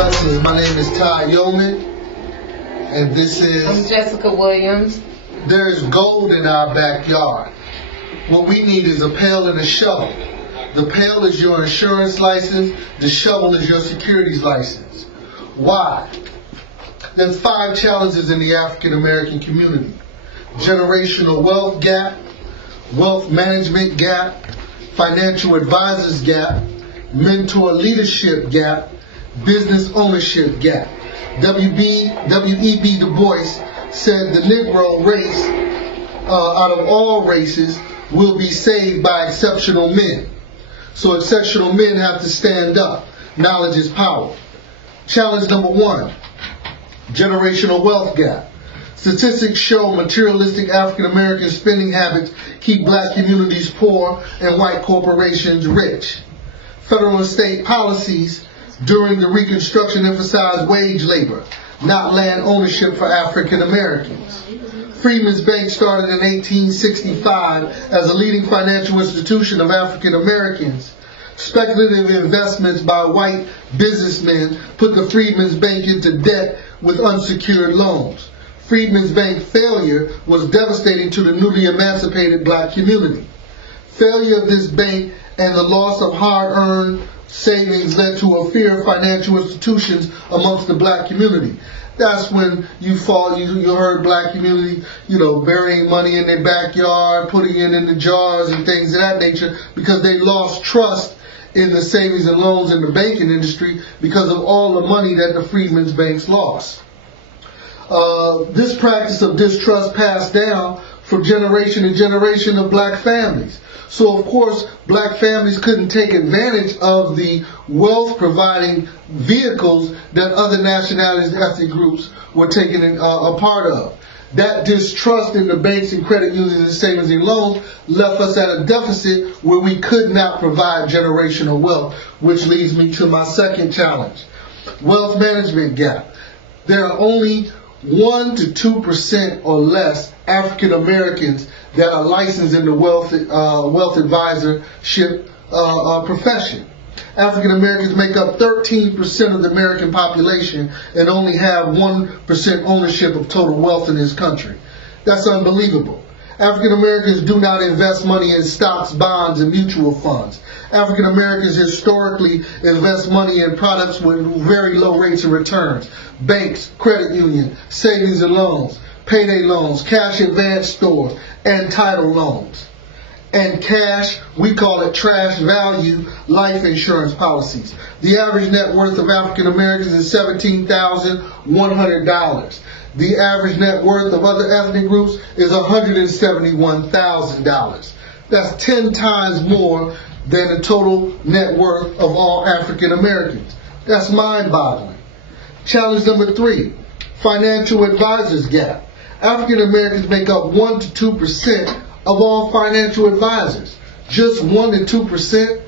Blessings. My name is Youman, and this is... I'm Jessica Williams. There is gold in our backyard. What we need is a pail and a shovel. The pail is your insurance license. The shovel is your securities license. Why? There's 5 challenges in the African American community. Generational wealth gap, wealth management gap, financial advisors gap, mentor leadership gap, business ownership gap. W.E.B. Du Bois said the Negro race, out of all races, will be saved by exceptional men. So exceptional men have to stand up. Knowledge is power. Challenge number 1, generational wealth gap. Statistics show materialistic African American spending habits keep black communities poor and white corporations rich. Federal and state policies during the Reconstruction emphasized wage labor, not land ownership for African Americans. Freedmen's Bank started in 1865 as a leading financial institution of African Americans. Speculative investments by white businessmen put the Freedmen's Bank into debt with unsecured loans. Freedmen's Bank failure was devastating to the newly emancipated black community. Failure of this bank and the loss of hard-earned savings led to a fear of financial institutions amongst the black community. That's when you heard black community, burying money in their backyard, putting it in the jars and things of that nature because they lost trust in the savings and loans in the banking industry because of all the money that the Freedmen's Banks lost. This practice of distrust passed down from generation to generation of black families. So of course, black families couldn't take advantage of the wealth providing vehicles that other nationalities and ethnic groups were taking a part of. That distrust in the banks and credit unions and savings and loans left us at a deficit where we could not provide generational wealth, which leads me to my second challenge, wealth management gap. There are only 1 to 2% or less African Americans that are licensed in the wealth advisorship profession. African Americans make up 13% of the American population and only have 1% ownership of total wealth in this country. That's unbelievable. African Americans do not invest money in stocks, bonds, and mutual funds. African Americans historically invest money in products with very low rates of returns. Banks, credit unions, savings and loans, payday loans, cash advance stores, and title loans. And cash, we call it trash value life insurance policies. The average net worth of African Americans is $17,100. The average net worth of other ethnic groups is $171,000. That's 10 times more than the total net worth of all African Americans. That's mind-boggling. Challenge number 3, financial advisors gap. African Americans make up 1 to 2% of all financial advisors. Just 1 to 2%.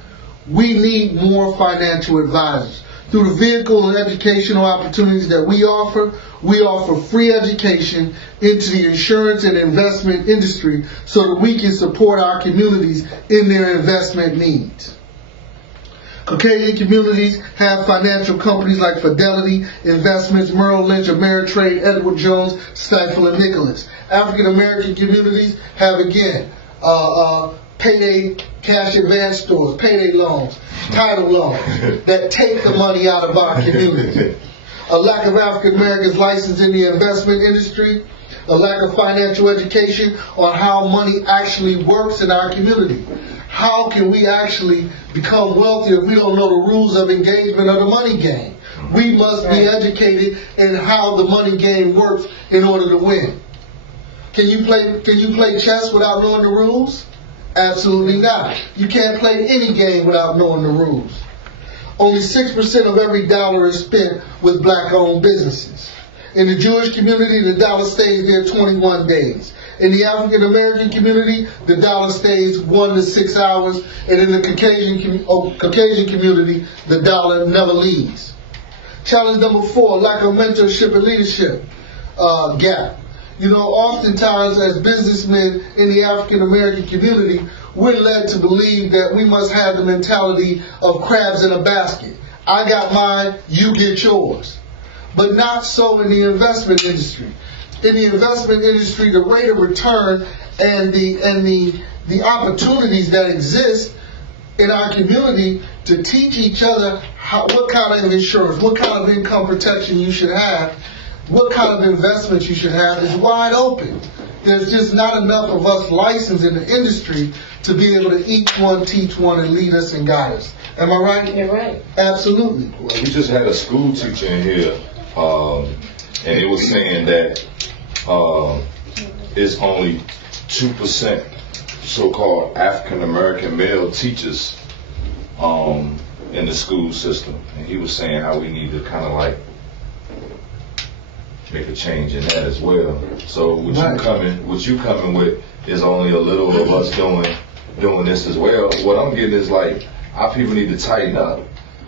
We need more financial advisors. Through the vehicle and educational opportunities that we offer free education into the insurance and investment industry so that we can support our communities in their investment needs. Caucasian communities have financial companies like Fidelity Investments, Merrill Lynch, Ameritrade, Edward Jones, Stifel, and Nicholas. African American communities have, again, payday cash advance stores, payday loans, title loans that take the money out of our community. A lack of African Americans licensed in the investment industry, a lack of financial education on how money actually works in our community. How can we actually become wealthy if we don't know the rules of engagement of the money game? We must be educated in how the money game works in order to win. Can you play chess without knowing the rules? Absolutely not. You can't play any game without knowing the rules. Only 6% of every dollar is spent with black-owned businesses. In the Jewish community, the dollar stays there 21 days. In the African American community, the dollar stays 1 to 6 hours, and in the Caucasian community, the dollar never leaves. Challenge number 4, lack of mentorship and leadership gap. Oftentimes as businessmen in the African American community, we're led to believe that we must have the mentality of crabs in a basket. I got mine, you get yours. But not so in the investment industry. In the investment industry, the rate of return and the opportunities that exist in our community to teach each other what kind of insurance, what kind of income protection you should have, what kind of investments you should have is wide open. There's just not enough of us licensed in the industry to be able to each one teach one and lead us and guide us. Am I right? You're right. Absolutely. Well, we just had a school teacher in here, and it was saying that it's only 2% so-called African American male teachers in the school system, and he was saying how we need to kind of like make a change in that as well. So what you coming with is only a little of us doing this as well. What I'm getting is like our people need to tighten up.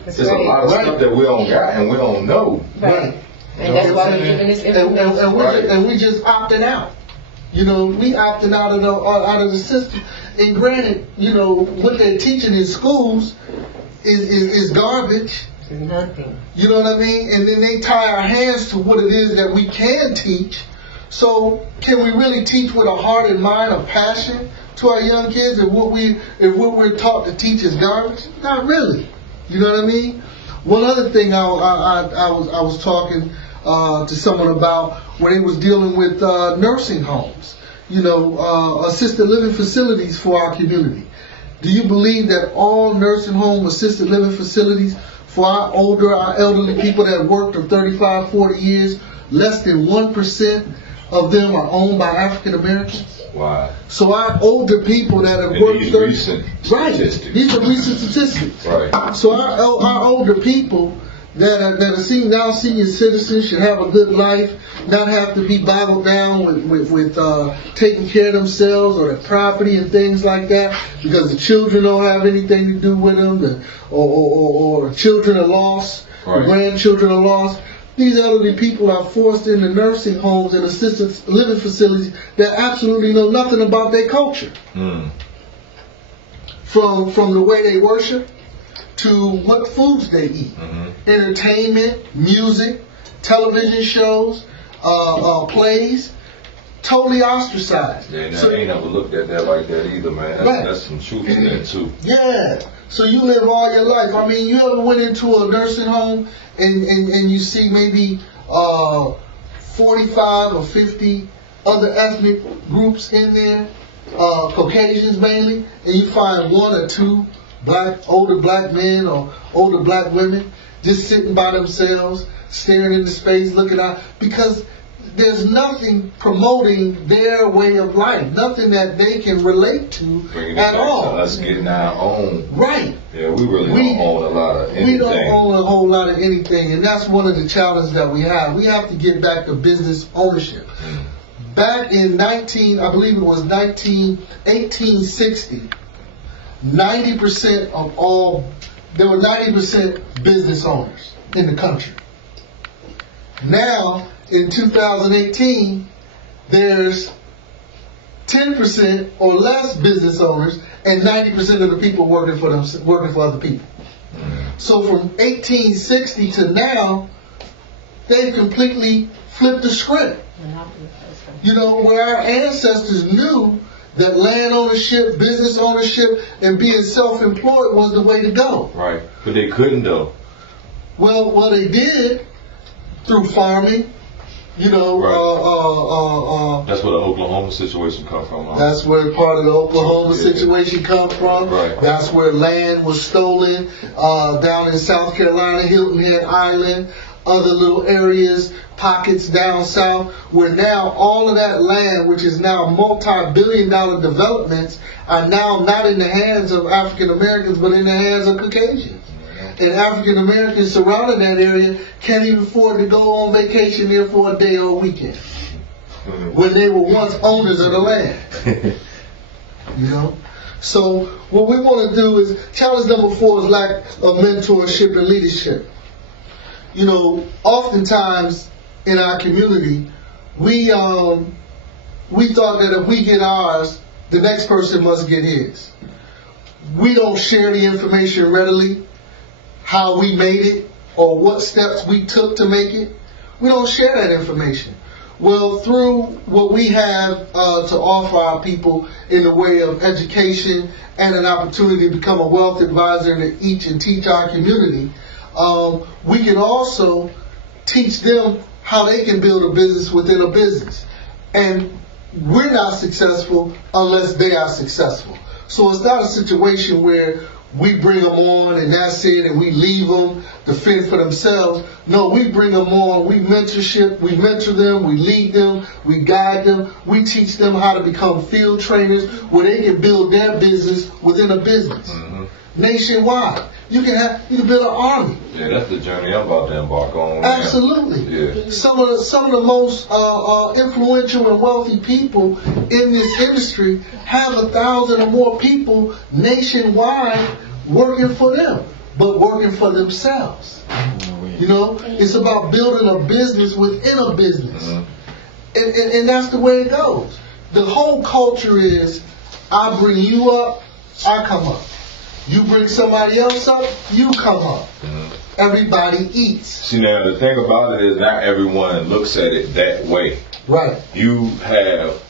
There's a lot of stuff that we don't got and we don't know. Right. And that's why we're giving this information. And we just opting out. You know, we opting out of the system. And granted, you know, what they're teaching in schools is garbage. Nothing. You know what I mean? And then they tie our hands to what it is that we can teach. So can we really teach with a heart and mind of passion to our young kids if what we're taught to teach is garbage? Not really. You know what I mean? One other thing I was talking to someone about when they was dealing with nursing homes, you know, assisted living facilities for our community. Do you believe that all nursing home assisted living facilities for our elderly people that have worked for 35, 40 years, less than 1% of them are owned by African Americans? Wow. So our older people that have worked these recent statistics. These are recent statistics. Right. So our older people that are now senior citizens should have a good life, not have to be boggled down with taking care of themselves or their property and things like that, because the children don't have anything to do with them, or children are lost, right. Grandchildren are lost. These elderly people are forced into nursing homes and assisted living facilities that absolutely know nothing about their culture. From the way they worship to what foods they eat, entertainment, music, television shows, plays, totally ostracized. Yeah, I ain't never looked at that like that either, man. That's some truth in there too. Yeah. So you live all your life. I mean, you ever went into a nursing home and you see maybe 45 or 50 other ethnic groups in there, Caucasians mainly, and you find one or two older black men or older black women just sitting by themselves, staring into space, looking out, because there's nothing promoting their way of life, nothing that they can relate to at all. To us getting our own. Right. Yeah, we really don't own a lot of anything. We don't own a whole lot of anything, and that's one of the challenges that we have. We have to get back to business ownership. Back in 1860, 90% of there were 90% business owners in the country. Now, in 2018, there's 10% or less business owners and 90% of the people working for other people. So from 1860 to now, they've completely flipped the script. You know, where our ancestors knew that land ownership, business ownership, and being self-employed was the way to go. Right. But they couldn't though. Well, they did through farming. You know, right. That's where the Oklahoma situation come from. Huh? That's where part of the Oklahoma situation come from. Right. That's where land was stolen down in South Carolina, Hilton Head Island, other little areas, pockets down south, where now all of that land, which is now multi-billion-dollar developments, are now not in the hands of African Americans, but in the hands of Caucasians. And African Americans surrounding that area can't even afford to go on vacation there for a day or a weekend, when they were once owners of the land. You know? So what we want to do is, challenge number 4 is lack of mentorship and leadership. You know, oftentimes in our community, we thought that if we get ours, the next person must get his. We don't share the information readily. how we made it or what steps we took to make it. We don't share that information. Well, through what we have to offer our people in the way of education and an opportunity to become a wealth advisor and teach our community, we can also teach them how they can build a business within a business. And we're not successful unless they are successful. So it's not a situation where we bring them on and that's it, and we leave them to fend for themselves. No, we bring them on, we mentor them, we lead them, we guide them, we teach them how to become field trainers where they can build their business within a business. Nationwide. You can build an army. Yeah, that's the journey I'm about to embark on. Absolutely. Yeah. Some of the most influential and wealthy people in this industry have 1,000 or more people nationwide working for them, but working for themselves. You know, it's about building a business within a business, and that's the way it goes. The whole culture is, I bring you up, I come up. You bring somebody else up, you come up. Everybody eats. See, now the thing about it is not everyone looks at it that way. Right. You have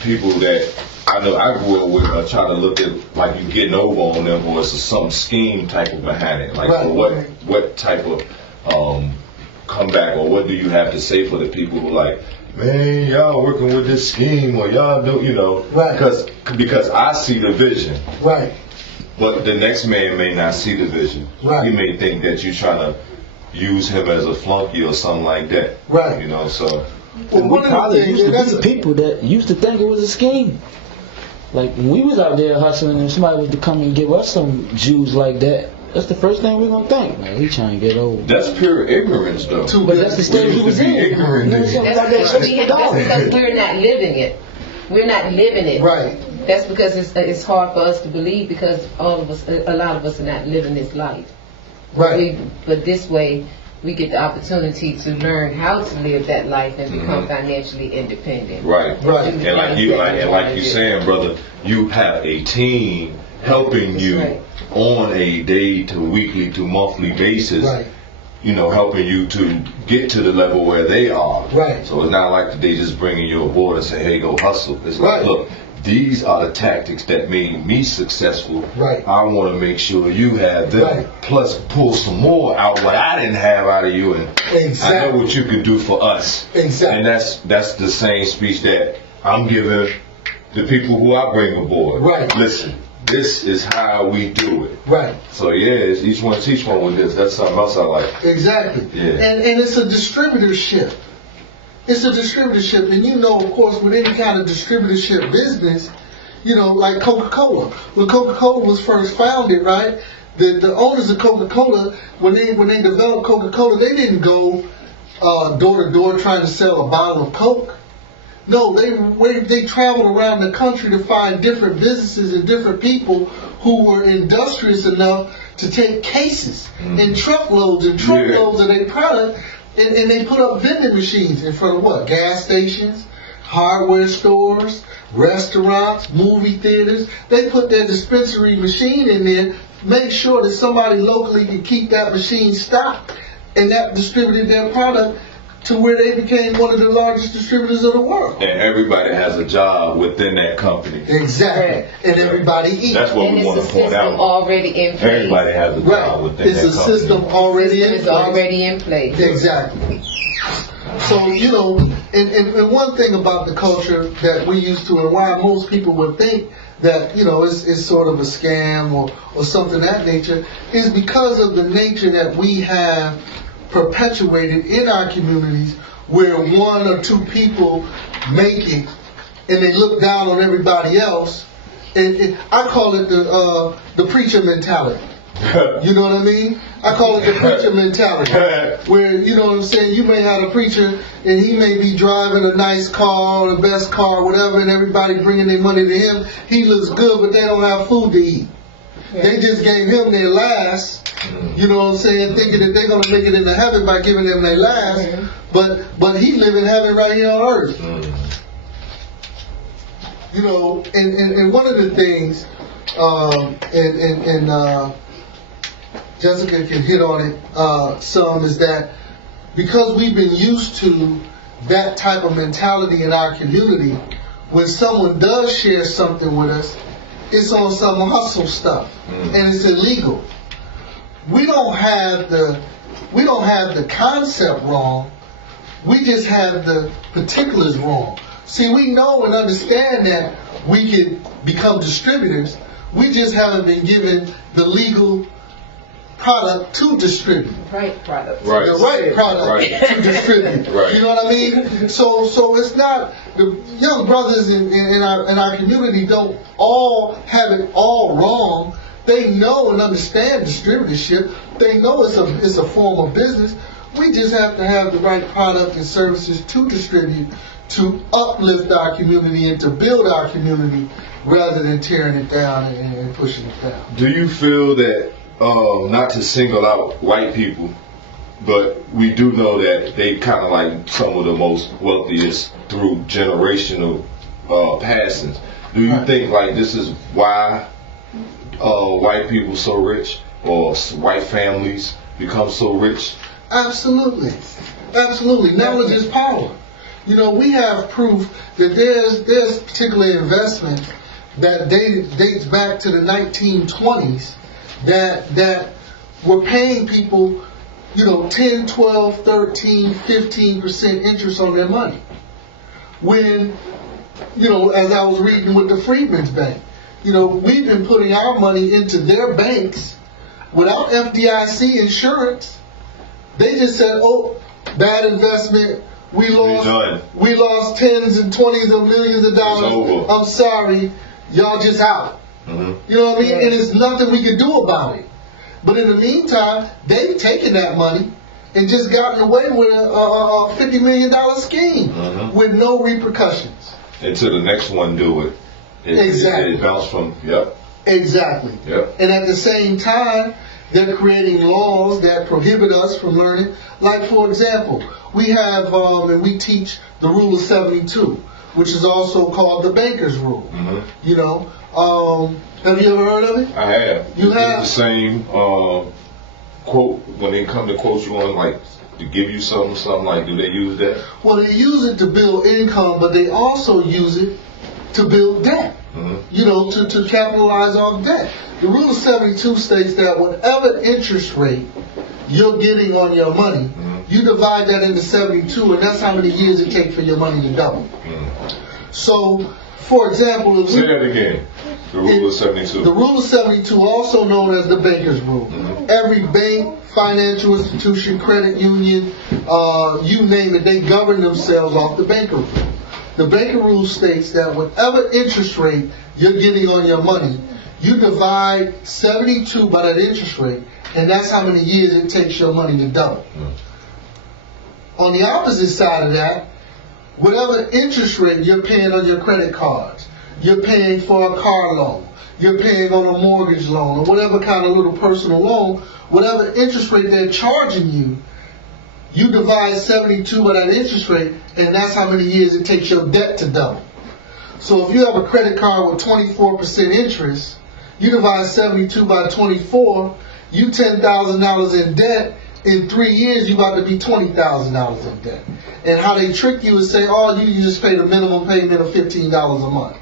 people that I know I grew up with try to look at like you getting over on them, or it's some scheme type of behind it. Like, Right. what type of comeback, or what do you have to say for the people who like, man, y'all working with this scheme, or y'all do, you know? Right. Because I see the vision. Right. But the next man may not see the vision. Right. He may think that you're trying to use him as a flunky or something like that. Right. You know, so. Well, We probably used to be people that used to think it was a scheme. Like when we was out there hustling and somebody was to come and give us some Jews like that, that's the first thing we're gonna think. Man, he trying to get over. That's pure ignorance, though. But that's the stage we was in. Ignorant. You know what I'm saying? That's because we're not living it. We're not living it. Right. That's because it's hard for us to believe, because a lot of us are not living this life. Right. But this way, we get the opportunity to learn how to live that life and become financially independent. Right. Right. And like you saying, brother, you have a team helping you on a day to weekly to monthly basis. Right. You know, helping you to get to the level where they are. Right. So it's not like they just bringing you aboard and say, hey, go hustle. It's like, Right. look, these are the tactics that made me successful. Right. I want to make sure you have them. Right. Plus pull some more out what I didn't have out of you. And Exactly. I know what you can do for us. Exactly. And that's the same speech that I'm giving the people who I bring aboard. Right. Listen, this is how we do it. Right. So yeah, it's each one teach one with this. That's something else I like. Exactly. Yeah. And it's a distributorship. It's a distributorship, and you know, of course, with any kind of distributorship business, you know, like Coca-Cola. When Coca-Cola was first founded, right, the owners of Coca-Cola, when they developed Coca-Cola, they didn't go door to door trying to sell a bottle of Coke. No, they traveled around the country to find different businesses and different people who were industrious enough to take cases and truckloads of their product, and they put up vending machines in front of what? Gas stations, hardware stores, restaurants, movie theaters. They put their dispensary machine in there, make sure that somebody locally could keep that machine stocked, and that distributed their product to where they became one of the largest distributors of the world. And everybody has a job within that company. Exactly. And everybody eats. That's what And we it's want a to point system out. already in place. Everybody has a job Right. within It's that a company. system already in It's place. already in place. Exactly. So, you know, and one thing about the culture that we used to, and why most people would think that, you know, it's sort of a scam or something of that nature, is because of the nature that we have perpetuated in our communities, where one or two people make it and they look down on everybody else. And I call it the preacher mentality. You know what I mean? I call it the preacher mentality. Where, you know what I'm saying, you may have a preacher and he may be driving a nice car or the best car, whatever, and everybody bringing their money to him. He looks good, but they don't have food to eat. They just gave him their last, you know what I'm saying, thinking that they're going to make it into heaven by giving them their last, but he live in heaven right here on earth. You know, and one of the things, Jessica can hit on it some, is that because we've been used to that type of mentality in our community, when someone does share something with us, it's on some hustle stuff, and it's illegal. We don't have the concept wrong. We just have the particulars wrong. See, we know and understand that we can become distributors. We just haven't been given the legal product to distribute. Right product. Right. The right product to distribute. Right. You know what I mean? So it's not, the young brothers in our community don't all have it all wrong. They know and understand distributorship. They know it's a form of business. We just have to have the right product and services to distribute, to uplift our community and to build our community, rather than tearing it down and pushing it down. Do you feel that, not to single out white people, but we do know that they kind of like some of the most wealthiest through generational passings. Do you think like this is why white people so rich, or white families become so rich? Absolutely. Absolutely. Knowledge is power. You know, we have proof that there's particular investment that dates back to the 1920s that were paying people, 10, 12, 13, 15% interest on their money. When, as I was reading with the Freedmen's Bank, we've been putting our money into their banks without FDIC insurance. They just said, oh, bad investment. We lost tens and 20s of millions of dollars. I'm sorry, y'all just out. Mm-hmm. You know what I mean? And there's nothing we can do about it. But in the meantime, they've taken that money and just gotten away with a $50 million scheme with no repercussions. Until the next one do it. Exactly. It bounced from, yep. Exactly. Yep. And at the same time, they're creating laws that prohibit us from learning. Like, for example, we have, and we teach the Rule of 72, which is also called the Banker's Rule. Mm-hmm. Have you ever heard of it? I have. You have? The same quote, when they come to quote you on, like, to give you something like, do they use that? Well, they use it to build income, but they also use it to build debt. Mm-hmm. To capitalize off debt. The Rule of 72 states that whatever interest rate you're getting on your money, you divide that into 72, and that's how many years it takes for your money to double. So, for example, say that again. The Rule of 72. The Rule of 72, also known as the Banker's Rule. Mm-hmm. Every bank, financial institution, credit union, you name it, they govern themselves off the Banker Rule. The Banker Rule states that whatever interest rate you're getting on your money, you divide 72 by that interest rate, and that's how many years it takes your money to double. On the opposite side of that, whatever interest rate you're paying on your credit cards, you're paying for a car loan, you're paying on a mortgage loan, or whatever kind of little personal loan, whatever interest rate they're charging you, you divide 72 by that interest rate, and that's how many years it takes your debt to double. So if you have a credit card with 24% interest, you divide 72 by 24, you $10,000 in debt. In 3 years, you're about to be $20,000 in debt. And how they trick you is say, oh, you just pay the minimum payment of $15 a month.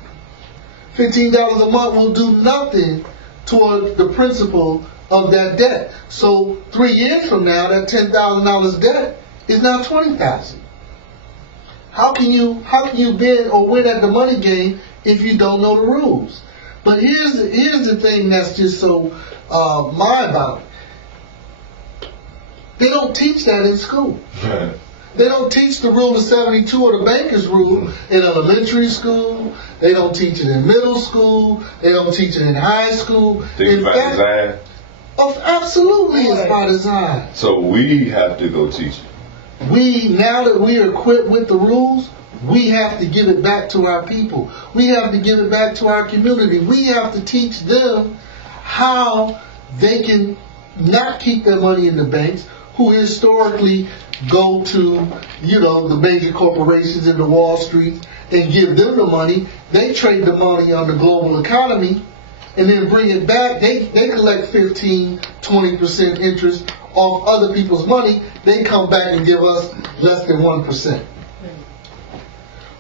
$15 a month will do nothing toward the principal of that debt. So 3 years from now, that $10,000 debt is now $20,000. How can you bid or win at the money game if you don't know the rules? But here's the thing that's just so mind-boggling. They don't teach that in school. They don't teach the Rule of 72 or the Banker's Rule in elementary school. They don't teach it in middle school. They don't teach it in high school. Think by design? Absolutely, it's by design. So we have to go teach it. Now that we are equipped with the rules, we have to give it back to our people. We have to give it back to our community. We have to teach them how they can not keep their money in the banks, who historically go to, the major corporations in the Wall Street and give them the money. They trade the money on the global economy, and then bring it back. They collect 15, 20% interest off other people's money. They come back and give us less than 1%.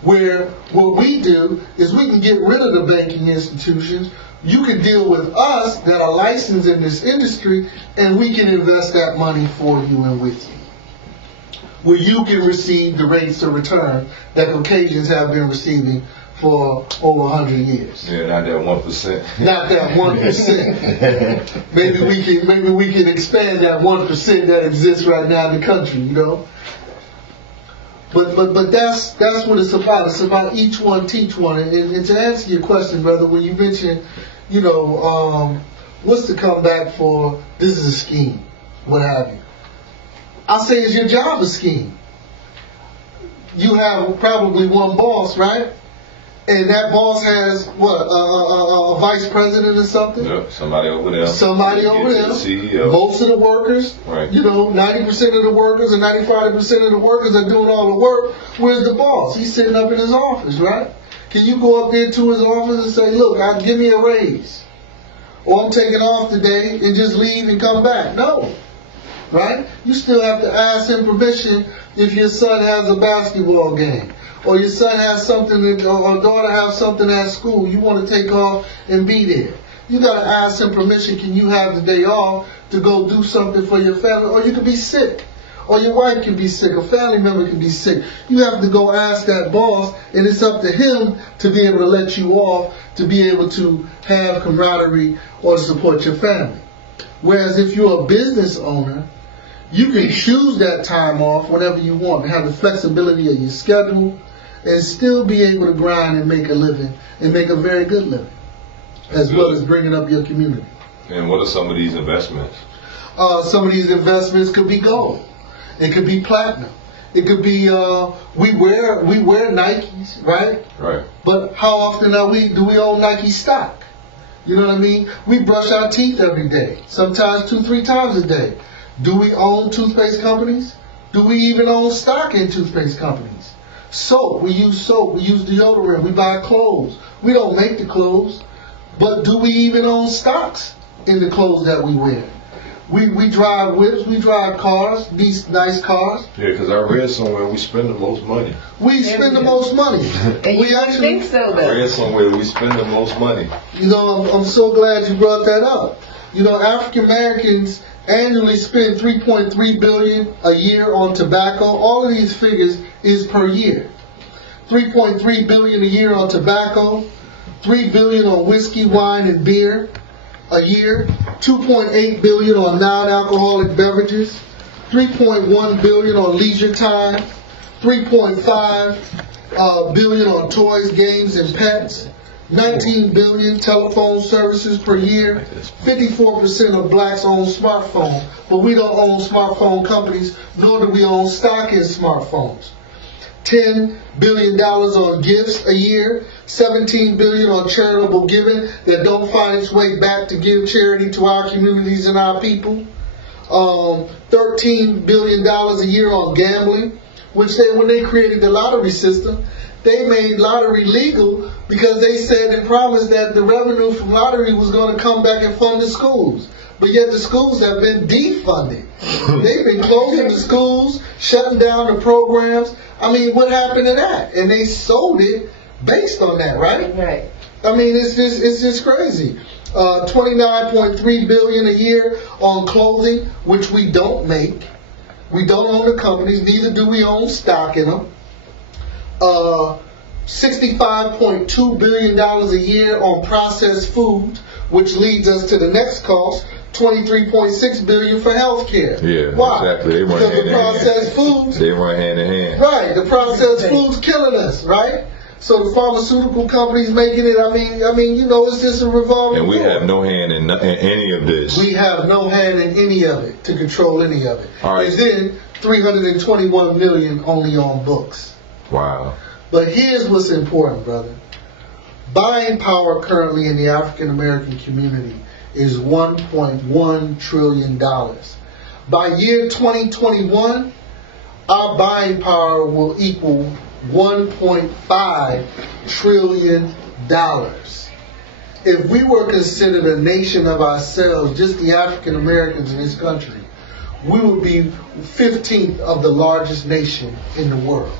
Where what we do is we can get rid of the banking institutions. You can deal with us that are licensed in this industry, and we can invest that money for you and with you, where you can receive the rates of return that Caucasians have been receiving for over 100 years. Yeah, not that 1%. Not that 1%. Maybe we can expand that 1% that exists right now in the country, you know. But that's what it's about. It's about each one teach one. And to answer your question, brother, when you mentioned, you know, what's the comeback for this is a scheme, what have you. I'll say it's your job a scheme. You have probably one boss, right? And that boss has what, a vice president or something? Yep, somebody over there. Somebody over there. The CEO. Most of the workers, Right. you know, 90% of the workers and 95% of the workers are doing all the work. Where's the boss? He's sitting up in his office, right? Can you go up there to his office and say, look, give me a raise? Or I'm taking off today and just leave and come back? No. Right? You still have to ask him permission if your son has a basketball game. Or your son has something, or daughter has something at school. You want to take off and be there. You got to ask him permission. Can you have the day off to go do something for your family? Or you could be sick. Or your wife can be sick. A family member can be sick. You have to go ask that boss, and it's up to him to be able to let you off, to be able to have camaraderie or to support your family. Whereas if you're a business owner, you can choose that time off whenever you want and have the flexibility of your schedule and still be able to grind and make a living and make a very good living, as well as bringing up your community. And what are some of these investments? Some of these investments could be gold. It could be platinum. It could be we wear Nikes, right? Right. But how often do we own Nike stock? You know what I mean? We brush our teeth every day, sometimes 2-3 times a day. Do we own toothpaste companies? Do we even own stock in toothpaste companies? Soap, we use deodorant, we buy clothes. We don't make the clothes, but do we even own stocks in the clothes that we wear? We drive whips, we drive cars, these nice cars. Yeah, because I read somewhere we spend the most money. We spend the most money. And you don't think so, I though. read somewhere we spend the most money. You know, I'm so glad you brought that up. You know, African Americans annually spend $3.3 billion a year on tobacco. All of these figures is per year. $3.3 billion a year on tobacco, $3 billion on whiskey, wine, and beer a year, $2.8 billion on non-alcoholic beverages, $3.1 billion on leisure time, $3.5 billion on toys, games, and pets, $19 billion telephone services per year. 54% of blacks own smartphones, but we don't own smartphone companies, nor do we own stock in smartphones. $10 billion on gifts a year, $17 billion on charitable giving that don't find its way back to give charity to our communities and our people. $13 billion a year on gambling, which when they created the lottery system, they made lottery legal because they said and promised that the revenue from lottery was going to come back and fund the schools. But yet the schools have been defunded. They've been closing the schools, shutting down the programs. I mean, what happened to that? And they sold it based on that, right? Right. I mean, it's just crazy. $29.3 billion a year on clothing, which we don't make. We don't own the companies, neither do we own stock in them. $65.2 billion a year on processed foods, which leads us to the next cost, $23.6 billion for healthcare. Yeah, why? exactly. They run because hand the in hand. processed foods. They run hand in hand. Right, the processed foods killing us, right? So the pharmaceutical companies making it. I mean, you know, it's just a revolving. And we door. have no hand in any of this. We have no hand in any of it to control any of it. All right. And then $321 million only on books. Wow. But here's what's important, brother. Buying power currently in the African American community is $1.1 trillion. By year 2021, our buying power will equal $1.5 trillion. if we were considered a nation of ourselves, just the African Americans in this country, we would be 15th of the largest nation in the world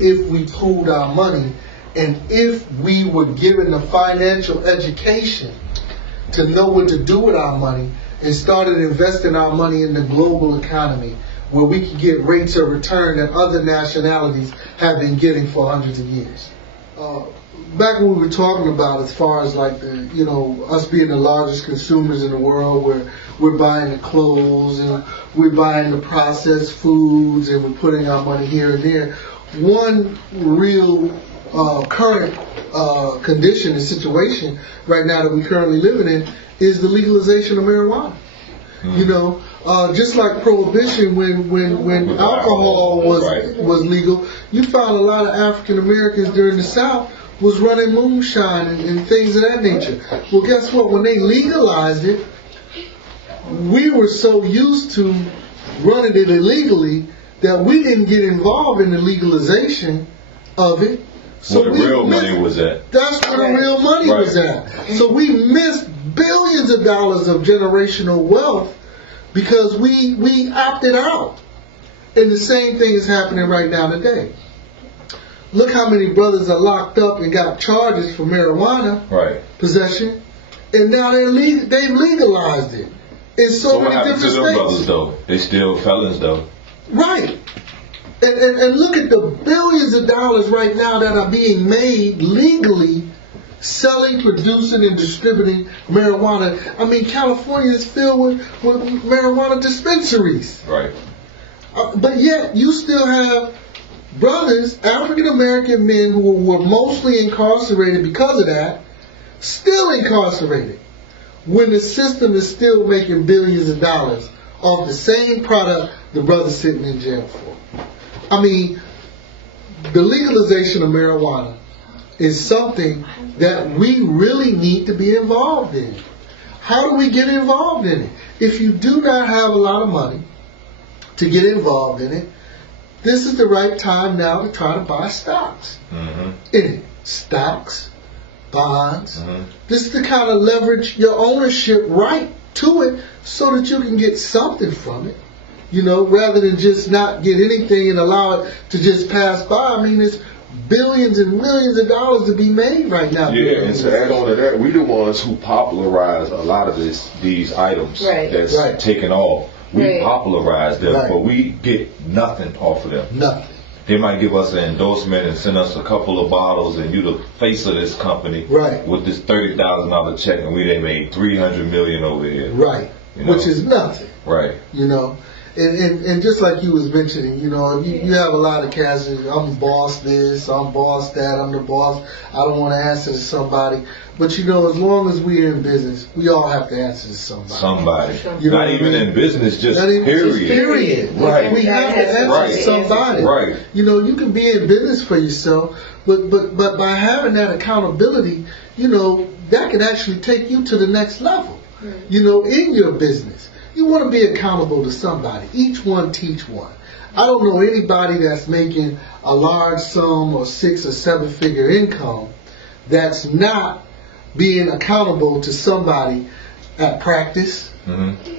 if we pooled our money and if we were given the financial education to know what to do with our money and started investing our money in the global economy where we could get rates of return that other nationalities have been getting for hundreds of years. Back when we were talking about as far as like the, you know, us being the largest consumers in the world, where we're buying the clothes and we're buying the processed foods and we're putting our money here and there. One real current condition and situation right now that we're currently living in is the legalization of marijuana. You know, just like prohibition, when alcohol was legal, you found a lot of African Americans during the South was running moonshine and things of that nature. Well, guess what? When they legalized it, we were so used to running it illegally that we didn't get involved in the legalization of it. So where the real money was at. That's where the real money was at. So we missed billions of dollars of generational wealth because we opted out. And the same thing is happening right now today. Look how many brothers are locked up and got charges for marijuana possession, and now they've legalized it in so many different states. What happened to them brothers though? They still felons though. Right. And look at the billions of dollars right now that are being made legally selling, producing, and distributing marijuana. I mean, California is filled with marijuana dispensaries. Right. But yet, you still have brothers, African American men who were mostly incarcerated because of that, still incarcerated, when the system is still making billions of dollars off the same product the brother's sitting in jail for. I mean, the legalization of marijuana is something that we really need to be involved in. How do we get involved in it? If you do not have a lot of money to get involved in it, this is the right time now to try to buy stocks in it. Stocks, bonds. This is to kind of leverage your ownership right to it so that you can get something from it. You know, rather than just not get anything and allow it to just pass by. I mean, it's billions and millions of dollars to be made right now. Yeah, and to add on to that, we the ones who popularize a lot of these items that's taken off. We popularize them, but we get nothing off of them. Nothing. They might give us an endorsement and send us a couple of bottles, and you the face of this company with this $30,000 check, and we done made $300 million over here. Right. You know? Which is nothing. Right. You know. And just like you was mentioning, you know, you have a lot of cats. I'm boss this, I'm boss that, I'm the boss. I don't want to answer to somebody. But you know, as long as we're in business, we all have to answer to somebody. You know, not even in business, just period. Right. We have to answer to somebody. Right. You know, you can be in business for yourself, but by having that accountability, you know, that can actually take you to the next level. You know, in your business. You want to be accountable to somebody. Each one teach one. I don't know anybody that's making a large sum or 6 or 7 figure income that's not being accountable to somebody at practice.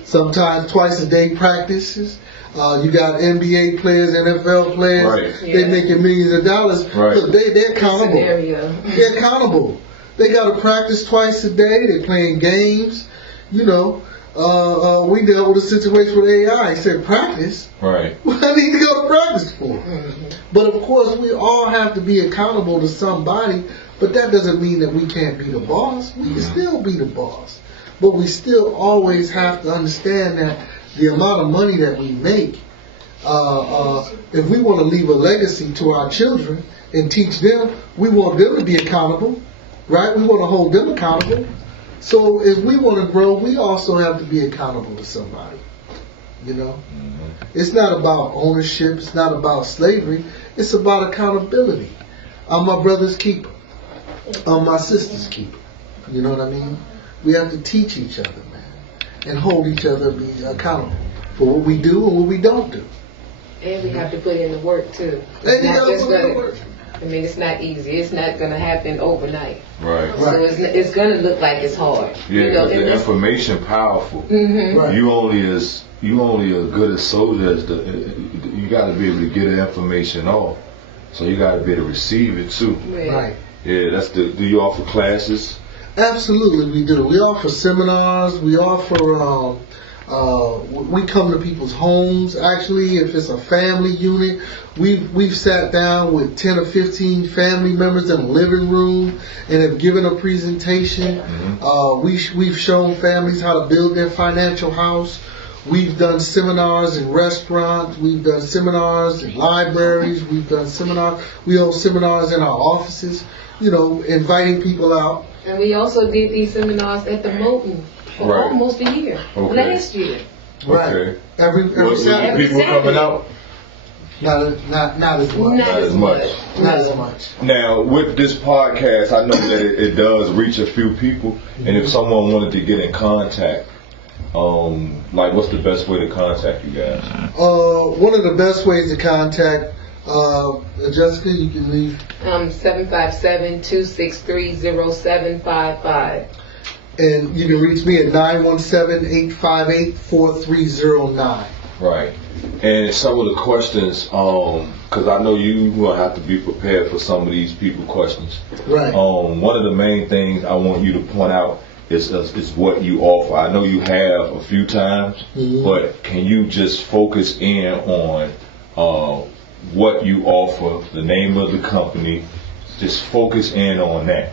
Sometimes twice a day practices. You got NBA players, NFL players. They're making millions of dollars. Look, they're accountable. They're accountable. They got to practice twice a day. They're playing games. You know. We dealt with a situation with AI. He said, practice? Right. What I need to go to practice for? But of course, we all have to be accountable to somebody, but that doesn't mean that we can't be the boss. We can still be the boss. But we still always have to understand that the amount of money that we make, if we want to leave a legacy to our children and teach them, we want them to be accountable, right? We want to hold them accountable. So if we want to grow, we also have to be accountable to somebody. You know? It's not about ownership. It's not about slavery. It's about accountability. I'm my brother's keeper. I'm my sister's keeper. You know what I mean? We have to teach each other, man. And hold each other be accountable for what we do and what we don't do. And we have to put in the work, too. And you got to put in the work. I mean, it's not easy. It's not going to happen overnight. Right. So it's going to look like it's hard. Yeah, because the information powerful. Mm-hmm. Right. You only as good as soldier as you got to be able to get the information off. So you got to be able to receive it too. Right. Yeah, do you offer classes? Absolutely, we do. We offer seminars. We offer. We come to people's homes. Actually, if it's a family unit, we've sat down with 10 or 15 family members in a living room and have given a presentation. We've shown families how to build their financial house. We've done seminars in restaurants. We've done seminars in libraries. We've done seminars. We hold seminars in our offices. Inviting people out. And we also did these seminars at the Moton for almost a year. Last year. Right. Okay. Every Saturday. People coming out? Not as much. Not as much. Not as much. Now, with this podcast, I know that it does reach a few people, and if someone wanted to get in contact, what's the best way to contact you guys? One of the best ways to contact Jessica, you can leave. 757-263-0755. And you can reach me at 917-858-4309. Right. And some of the questions, because I know you will have to be prepared for some of these people questions. Right. One of the main things I want you to point out is what you offer. I know you have a few times, but can you just focus in on what you offer, the name of the company, just focus in on that.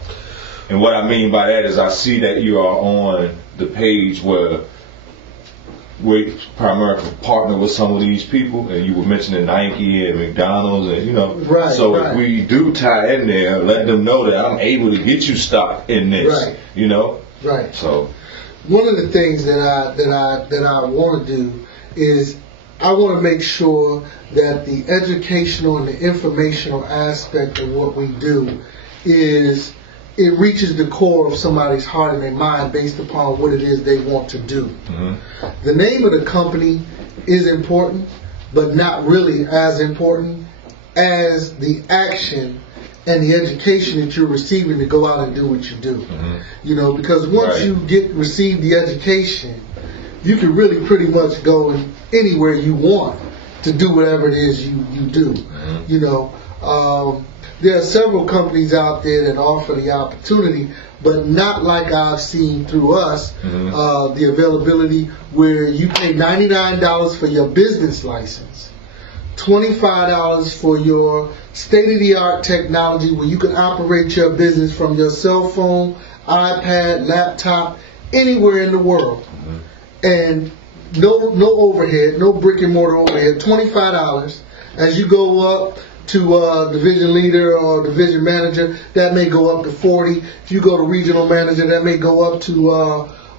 And what I mean by that is I see that you are on the page where we primarily partner with some of these people, and you were mentioning Nike and McDonald's, and Right, so right. if we do tie in there, let them know that I'm able to get you stock in this, Right. Right. So one of the things that I want to do is I want to make sure that the educational and the informational aspect of what we do is it reaches the core of somebody's heart and their mind based upon what it is they want to do. The name of the company is important, but not really as important as the action and the education that you're receiving to go out and do what you do. Because once you receive the education, you can really pretty much go anywhere you want to do whatever it is you do. There are several companies out there that offer the opportunity, but not like I've seen through us, the availability where you pay $99 for your business license, $25 for your state-of-the-art technology where you can operate your business from your cell phone, iPad, laptop, anywhere in the world. And no overhead, no brick and mortar overhead, $25. As you go up to division leader or division manager, that may go up to $40. If you go to regional manager, that may go up to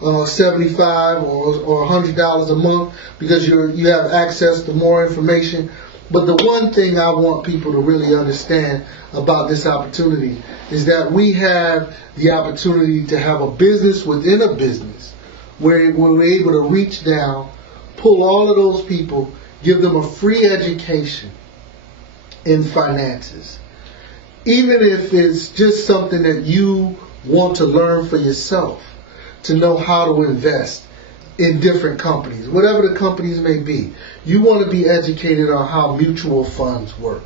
$75 or $100 a month because you have access to more information. But the one thing I want people to really understand about this opportunity is that we have the opportunity to have a business within a business where we're able to reach down, pull all of those people, give them a free education in finances. Even if it's just something that you want to learn for yourself, to know how to invest in different companies, whatever the companies may be. You want to be educated on how mutual funds work.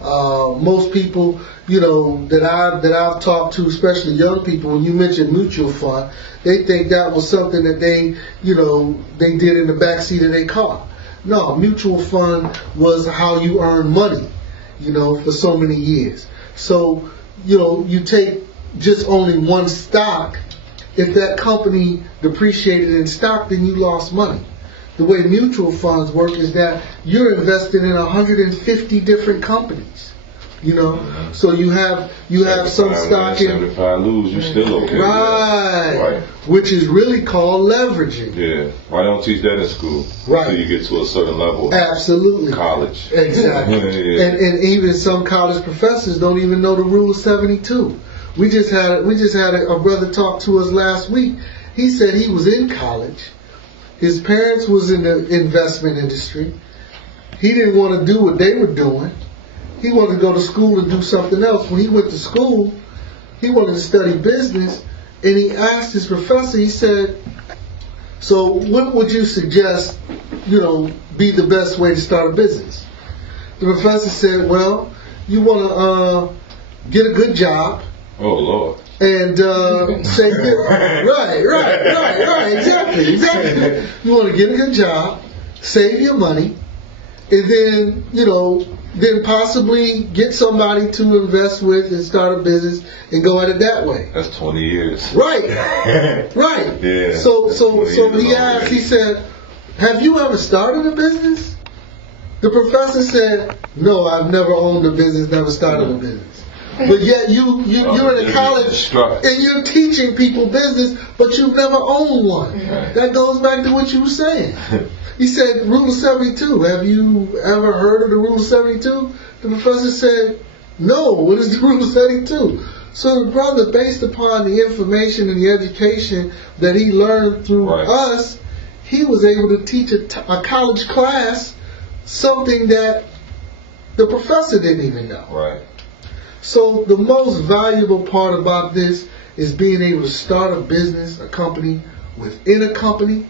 Most people, that I've talked to, especially young people, when you mention mutual fund, they think that was something that they did in the backseat of their car. No, mutual fund was how you earn money, for so many years. So, you take just only one stock. If that company depreciated in stock, then you lost money. The way mutual funds work is that you're invested in 150 different companies. So you have some stock in 75 lose, you still okay. Right. Which is really called leveraging. Yeah. Why don't teach that in school? Right. Until you get to a certain level. Absolutely. College. Exactly. Yeah. And even some college professors don't even know the Rule 72. We just had a brother talk to us last week. He said he was in college. His parents was in the investment industry. He didn't want to do what they were doing. he wanted to go to school and do something else. When he went to school, he wanted to study business, and he asked his professor, he said, so what would you suggest, be the best way to start a business? The professor said, well, you want to get a good job. Oh, Lord. And say, right, exactly. You want to get a good job, save your money, and then, then possibly get somebody to invest with and start a business and go at it that way. That's 20 years. Right. Yeah. So he asked, he said, have you ever started a business? The professor said, no, I've never owned a business, never started a business. But yet you're in a college and you're teaching people business, but you've never owned one. That goes back to what you were saying. He said, Rule of 72. Have you ever heard of the Rule of 72? The professor said, no. What is the Rule of 72? So the brother, based upon the information and the education that he learned through us, he was able to teach a college class something that the professor didn't even know. Right. So the most valuable part about this is being able to start a business, a company within a company,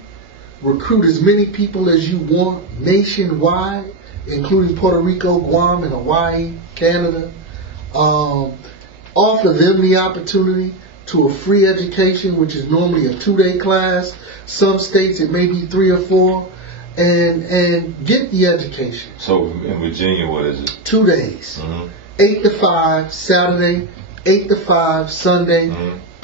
recruit as many people as you want nationwide, including Puerto Rico, Guam, and Hawaii, Canada. Offer them the opportunity to a free education, which is normally a 2-day class. Some states it may be 3 or 4, and get the education. So in Virginia, what is it? 2 days. 8 to 5 Saturday, 8 to 5 Sunday.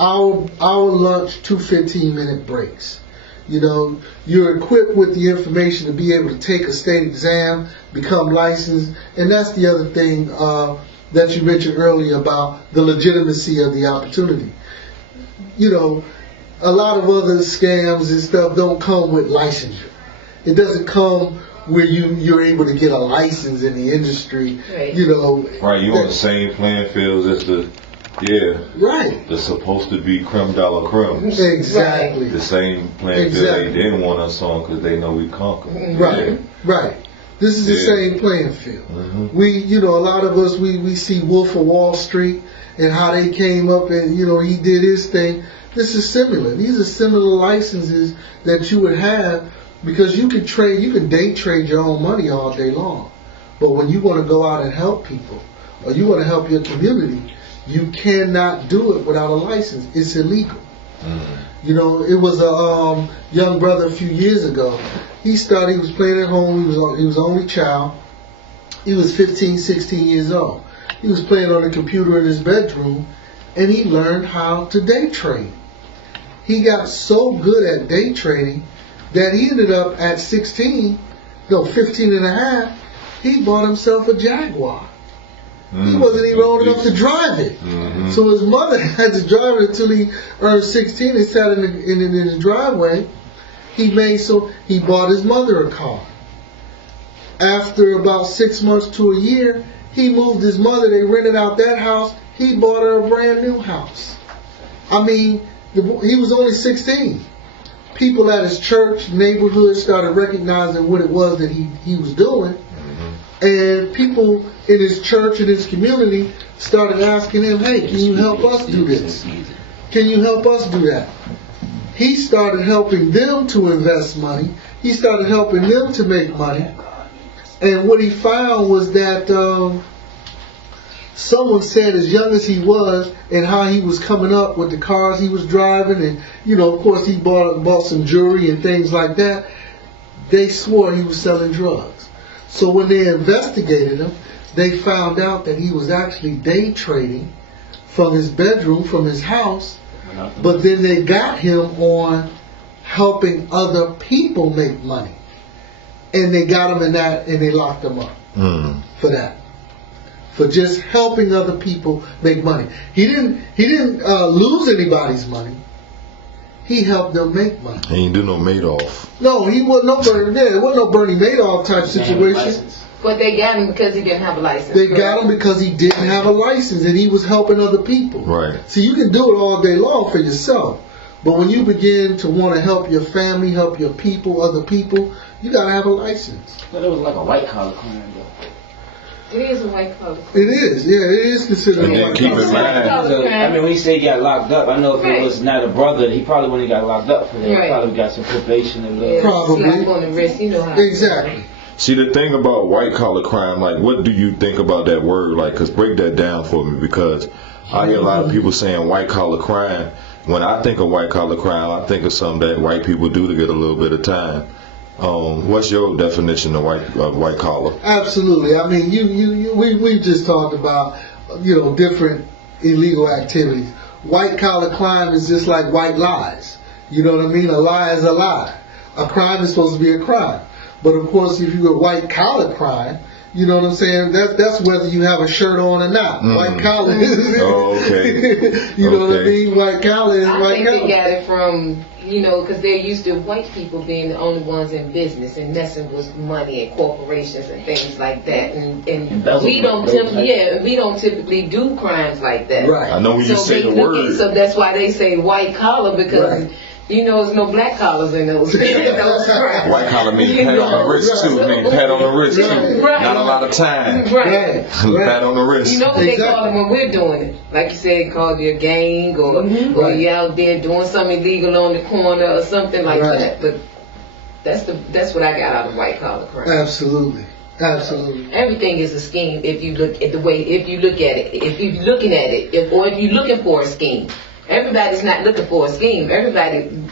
Our lunch, 2 15-minute breaks. You're equipped with the information to be able to take a state exam, become licensed, and that's the other thing that you mentioned earlier about the legitimacy of the opportunity. A lot of other scams and stuff don't come with licensure. It doesn't come where you're able to get a license in the industry. Right. Right, you're on the same playing field as the Right. They're supposed to be creme de la creme. Exactly. The same playing field they didn't want us on because they know we conquer. Right. This is the same playing field. We, a lot of us, we see Wolf of Wall Street and how they came up and, he did his thing. This is similar. These are similar licenses that you would have because you can day trade your own money all day long. But when you want to go out and help people or you want to help your community, you cannot do it without a license. It's illegal. It was a young brother a few years ago. He was playing at home. He was the only child. He was 15, 16 years old. He was playing on the computer in his bedroom, and he learned how to day trade. He got so good at day trading that he ended up at 15 and a half, he bought himself a Jaguar. He wasn't even old enough to drive it. So his mother had to drive it until he earned 16 and sat in his driveway. He bought his mother a car. After about 6 months to a year, he moved his mother. They rented out that house. He bought her a brand new house. I mean, he was only 16. People at his church, neighborhood started recognizing what it was that he was doing. And people in his church and his community started asking him, hey, can you help us do this? Can you help us do that? He started helping them to invest money. He started helping them to make money. And what he found was that someone said as young as he was and how he was coming up with the cars he was driving and, of course he bought some jewelry and things like that, they swore he was selling drugs. So when they investigated him, they found out that he was actually day trading from his bedroom, from his house, but then they got him on helping other people make money. And they got him in that and they locked him up for that. For just helping other people make money. He didn't lose anybody's money. He helped them make money. He ain't do no Madoff. No, he wasn't no Bernie. It wasn't no Bernie Madoff type situation. But they got him because he didn't have a license. They got him because he didn't have a license and he was helping other people. Right. See, you can do it all day long for yourself. But when you begin to want to help your family, help your people, other people, you got to have a license. But it was like a white collar crime, though. It is a white collar. It is, yeah, it is considered And a then white keep collar. in mind, I mean, when he say he got locked up, I know if it was not a brother, he probably wouldn't have got locked up for that. He Right. probably got some probation and Yeah, Probably. slap on the wrist, you know how. Exactly. see the thing about white collar crime, like what do you think about that word? Like, cause break that down for me, because I hear a lot of people saying white collar crime. When I think of white collar crime, I think of something that white people do to get a little bit of time. What's your definition of white collar? Absolutely. I mean, we just talked about, different illegal activities. White collar crime is just like white lies. You know what I mean? A lie is a lie. A crime is supposed to be a crime. But of course, if you go white collar crime, you know what I'm saying? That's whether you have a shirt on or not. White collar is. Oh, okay. You know what I mean? White collar is I white think collar. they got it from, because they're used to white people being the only ones in business and messing with money and corporations and things like that. And we don't typically do crimes like that. Right. I know when you say the word. So that's why they say white collar, because Right. there's no black collars in those crimes. White collar means pat on the wrist too. Mean pat on the wrist too. Right. Not a lot of time. Right. Pat on the wrist. You know what they Exactly. call it when we're doing it? Like you said, called your gang or Right. you out there doing something illegal on the corner or something like Right. that. But that's what I got out of white collar crime. Absolutely. Absolutely. Everything is a scheme if you look at if you're looking at it, if you're looking for a scheme. Everybody's not looking for a scheme.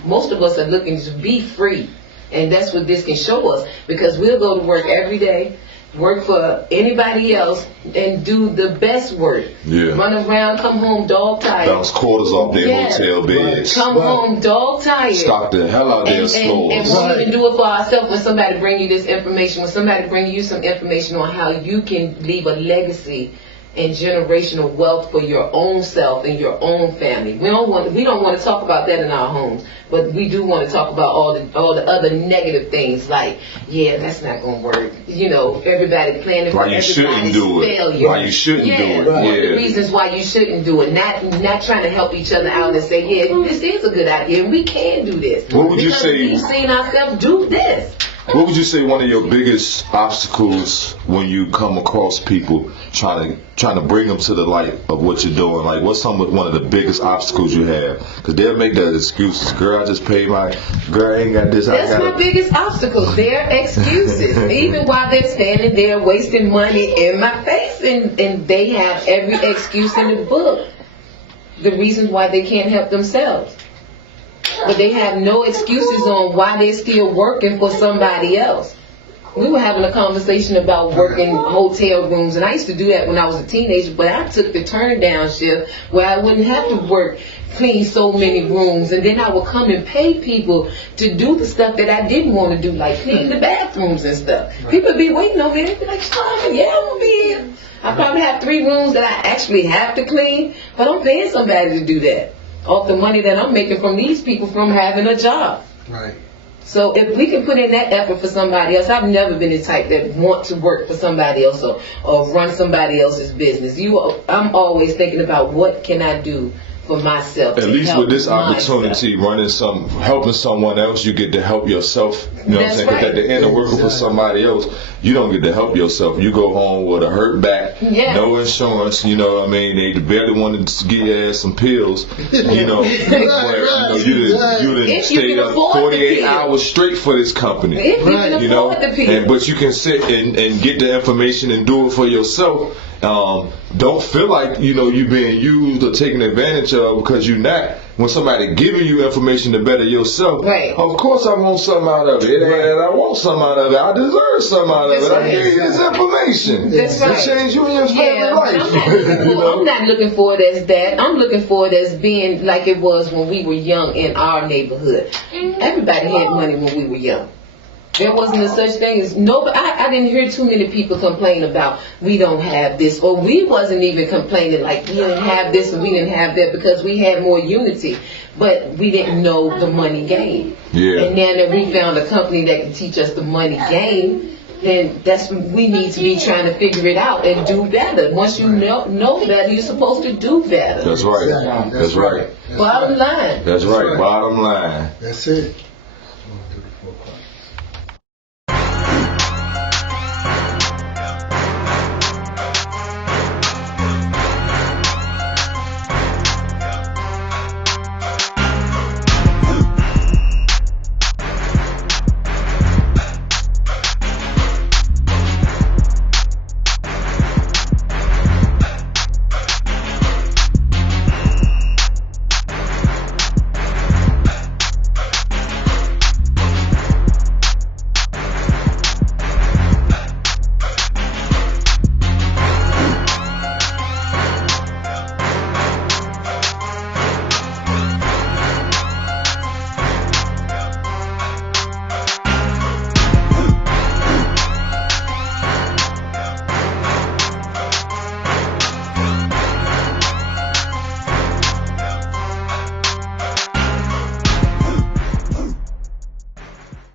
Most of us are looking to be free. And that's what this can show us, because we'll go to work every day, work for anybody else, and do the best work. Yeah. Run around, come home dog tired. Bounce quarters off their Yes. hotel beds. Come home dog tired. Stock the hell out their And stores. we don't even do it for ourselves. When somebody bring you this information, when somebody bring you some information on how you can leave a legacy and generational wealth for your own self and your own family. We don't want to talk about that in our homes, but we do want to talk about all the other negative things, like, that's not gonna work. Everybody planning for Why you shouldn't do it. failure. Why you shouldn't do it. One of the Yeah. reasons why you shouldn't do it. Not trying to help each other out and say, this is a good idea and we can do this. What would you Because say- we've seen ourselves do this. What would you say one of your biggest obstacles when you come across people trying to bring them to the light of what you're doing? Like, what's one of the biggest obstacles you have? Because they'll make that excuses. Girl, I just paid I ain't got this. That's my biggest obstacle. Their excuses. Even while they're standing there wasting money in my face, and they have every excuse in the book. The reasons why they can't help themselves. But they have no excuses on why they're still working for somebody else. We were having a conversation about working hotel rooms, and I used to do that when I was a teenager, but I took the turn down shift where I wouldn't have to clean so many rooms, and then I would come and pay people to do the stuff that I didn't want to do, like clean the bathrooms and stuff. People would be waiting over there, they'd be like, I'm gonna be here. I probably have 3 rooms that I actually have to clean, but I'm paying somebody to do that off the money that I'm making from these people from having a job. Right. So if we can put in that effort for somebody else, I've never been the type that want to work for somebody else or run somebody else's business. I'm always thinking about what can I do for myself. At least with this opportunity, myself. helping someone else, you get to help yourself. You know what I'm saying? Because at the end of working for somebody else, you don't get to help yourself. You go home with a hurt back, no insurance. You know what I mean? They barely want to give your ass some pills. You done stayed up 48 hours straight for this company. If you can afford the pills. But you can sit and get the information and do it for yourself. Don't feel like you being used or taken advantage of, because you're not. When somebody giving you information to better yourself, right. Of course I want something out of it. And I want something out of it. I deserve something out of it. I need this information. That's right. To change you and your family life. I'm not looking for it as that. I'm looking for it as being like it was when we were young in our neighborhood. Everybody had money when we were young. There wasn't a such thing as nobody. I didn't hear too many people complain about we don't have this, or we wasn't even complaining like we didn't have this and we didn't have that, because we had more unity, but we didn't know the money game. Yeah. And now that we found a company that can teach us the money game, then that's when we need to be trying to figure it out and do better. Once you know better, you're supposed to do better. That's right. Exactly. That's right. Bottom line. That's right. Bottom line. That's it.